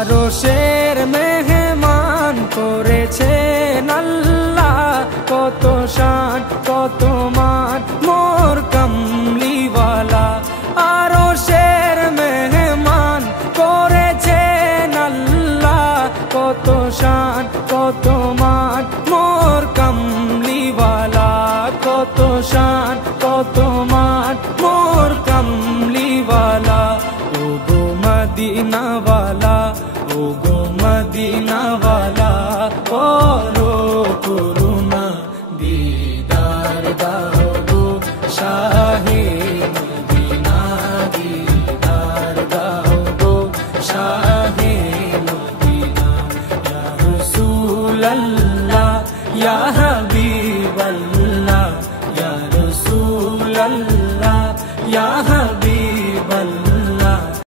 আরশের মেহমান করেছেন আল্লাহ, কত শান কত মান মোর কামলিওয়ালা। আরশের মেহমান করেছেন আল্লাহ, কত শান কত মান মোর কামলিওয়ালা, কত শান কত মান মোর কামলিওয়ালা। ও গো মদিনাওয়ালা, ও গো মদিনাওয়ালা।